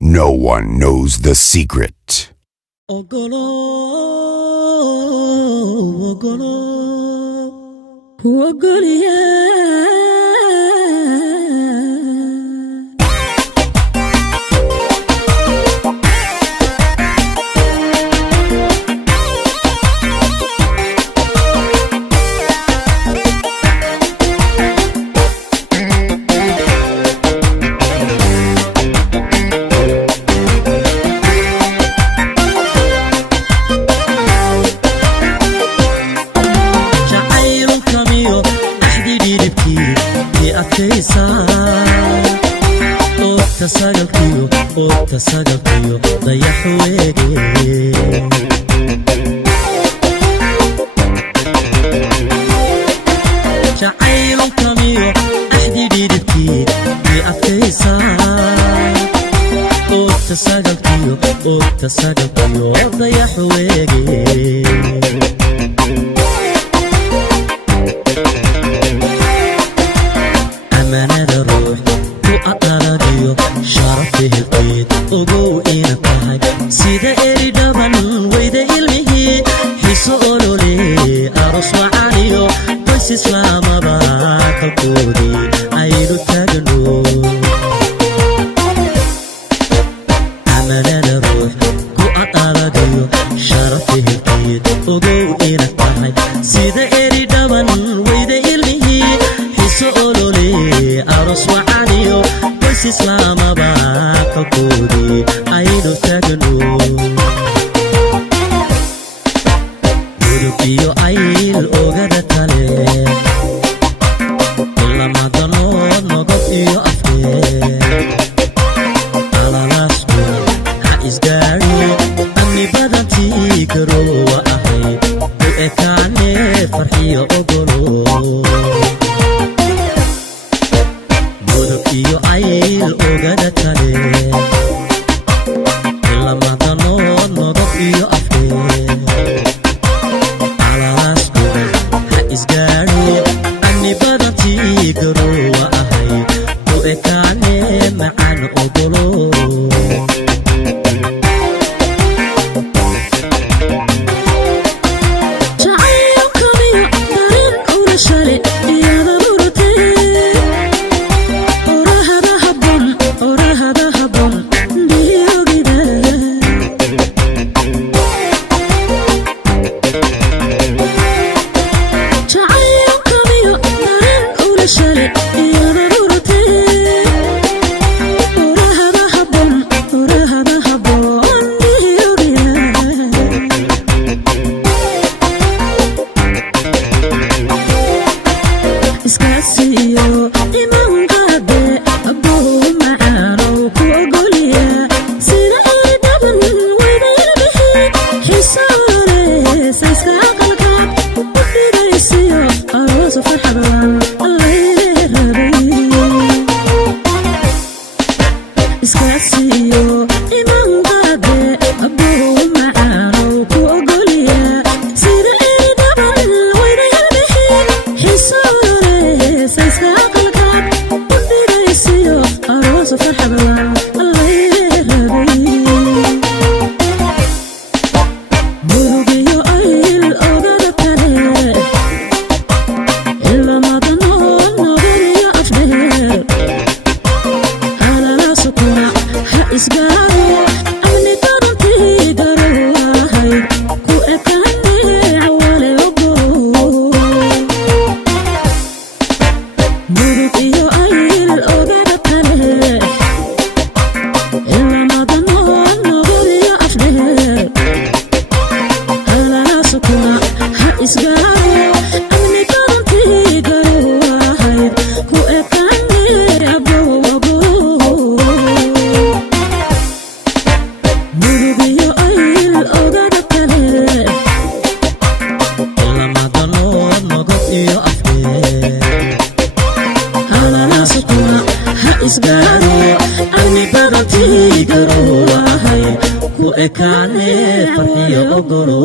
No one knows the secret. Ogolo, ogolo, ogolo, تساقطيو ضيح ويجي جعيل كميو أحدي ديدكي بأفكيسا تساقطيو ضيح ويجي أمانة الروح وأطلقيو شرفه القيد ogow ina tahay sida eri dhaban weyda ilmihi xiso olole aros wacaaniyo qoys islaamaba kalkoodii aynu taagno amanada ruux ku aqaladayo sharafihi lqiyid ogow ina tahay sida eri dhaban weyda ilmihi xiso olole aros wacaaniyo qoys islaamaba kalkoodii aynu taagno mudug iyo ayl ogada kale lamadanood nodob iyo afkeed alalaasku ha isgaari amni badantii garoowa ahayd u ekaane farxiyo ogolo mudug iyo ayl ogada kale lamadanood nodob iyo afkeed alalaasku ha isgaari amni badantii garoowa ahayd u ekaane macaan ogolo ku ekaane farxiyo ogolo